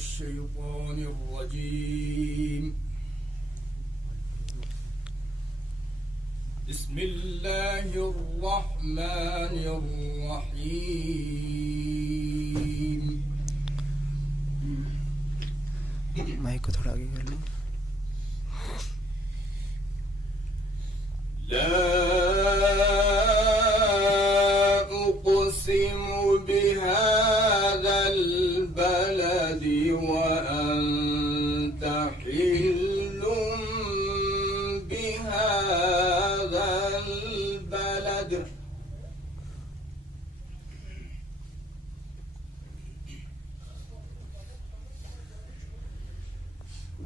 الشيطان الرجيم. بسم الله الرحمن الرحيم. माइक को थोड़ा आगे कर लो. لا أقسم بهذا البلد وأنت حل بهذا البلد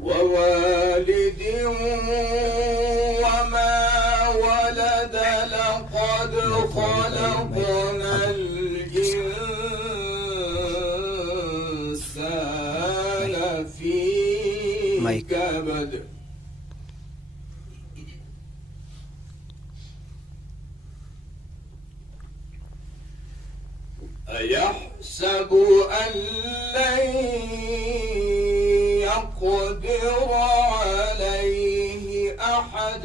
ووالد وما ولد لقد خلقنا الإنسان في كبد أيحسب أن لن يقدر عليه أحد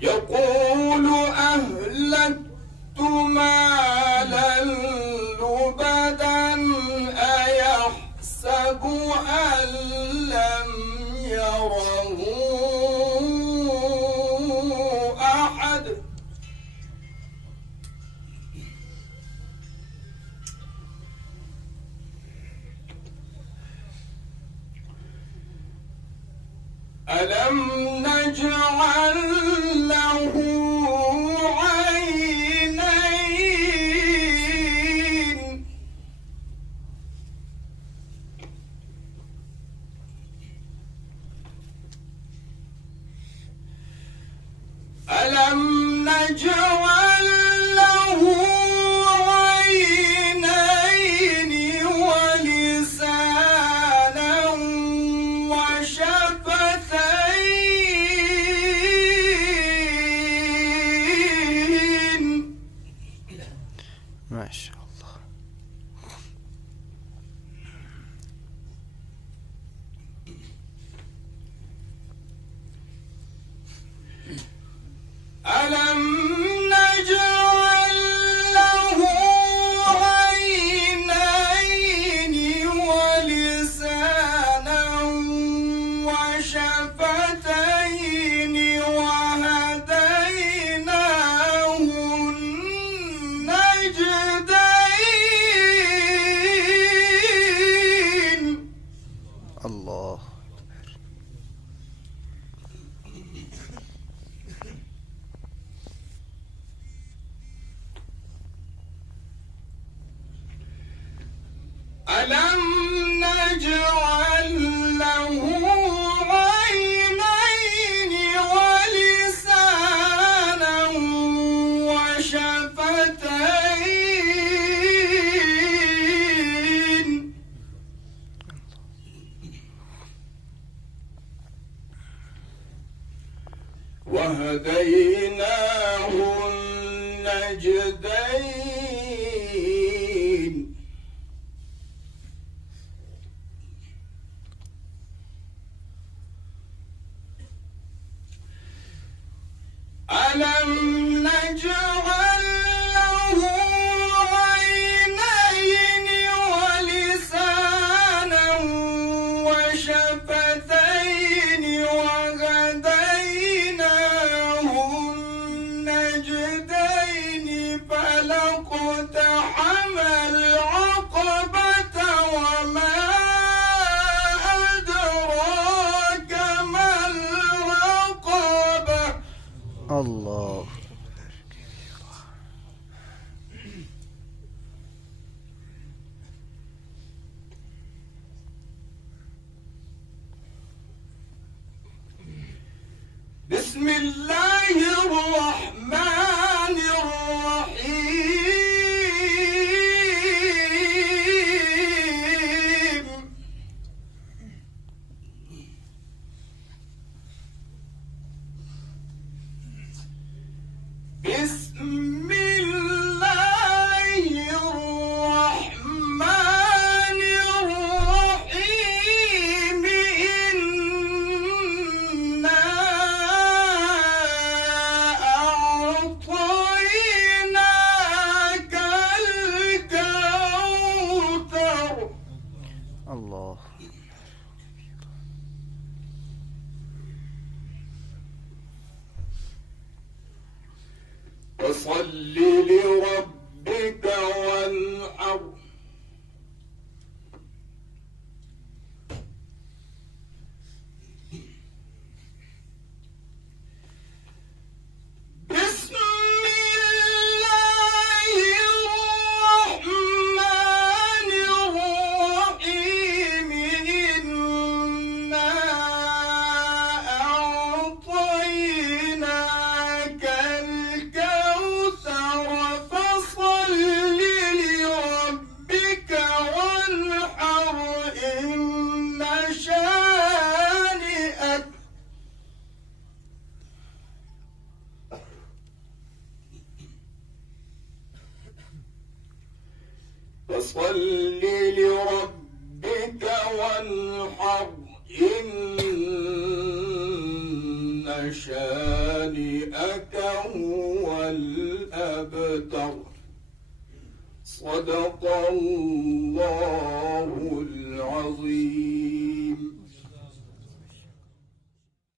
يقول أهلكت مالا لبدا أيحسب أن لم يره أحد ألم نجعل له عينين ألم نجعل له عينين ولسانا وشفتين ما شاء الله. ألم نجعل له عينين ولسانا وشفتين وهديناه النجدين الله. ألم نجعل له عينين ولسانا وشفتين وهديناه النجدين ألم نجعل له عينين ولسانا وشفتين وهديناه النجدين فلاقتحم العقبة وما أدراك ما العقبة الله. بسم الله الرحمن الرحيم. فصل لربك وانحر بسم الله الرحمن الرحيم إنا أعطيناك الكوثر فصل لربك وانحر إن شانئك فصل لربك وانحر إن شانئك هو الأبتر صدق الله